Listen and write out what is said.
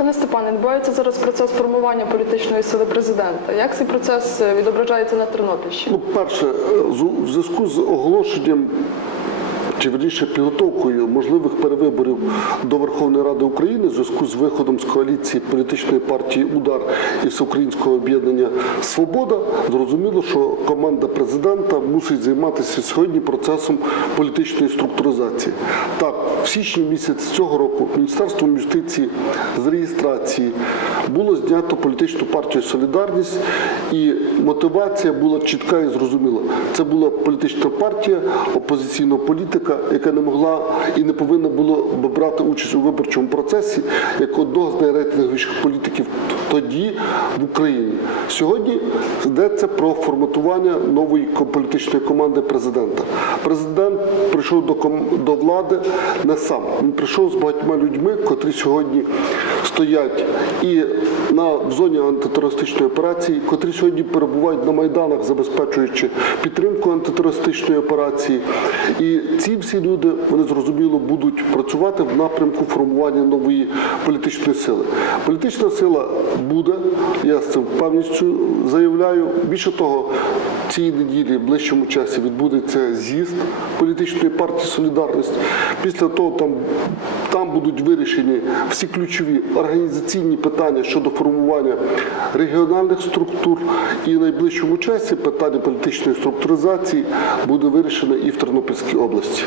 Пане Степане, відбувається зараз процес формування політичної сили президента. Як цей процес е, відображається на Тернопільщині? Ну, перше, з- в зв'язку з оголошенням. Чи верніше підготовкою можливих перевиборів до Верховної Ради України в зв'язку з виходом з коаліції політичної партії Удар і Всеукраїнського об'єднання Свобода, зрозуміло, що команда президента мусить займатися сьогодні процесом політичної структуризації. Так, в січні місяці цього року Міністерством юстиції з реєстрації було знято політичну партію Солідарність, і мотивація була чітка і зрозуміла. Це була політична партія опозиційного політика, яка не могла і не повинна була б брати участь у виборчому процесі як одного з найрейтинговіших політиків тоді в Україні. Сьогодні йдеться про форматування нової політичної команди президента. Президент прийшов до до влади не сам. Він прийшов з багатьма людьми, котрі сьогодні стоять і на в зоні антитерористичної операції, котрі сьогодні перебувають на майданах, забезпечуючи підтримку антитерористичної операції. І ці всі люди вони зрозуміло будуть працювати в напрямку формування нової політичної сили. Політична сила буде, я з цим впевненістю заявляю. Більше того, цієї неділі в ближчому часі відбудеться з'їзд політичної партії Солідарність. Після того там, там будуть вирішені всі ключові організаційні питання щодо формування регіональних структур. І в найближчому часі питання політичної структуризації буде вирішено і в Тернопільській області.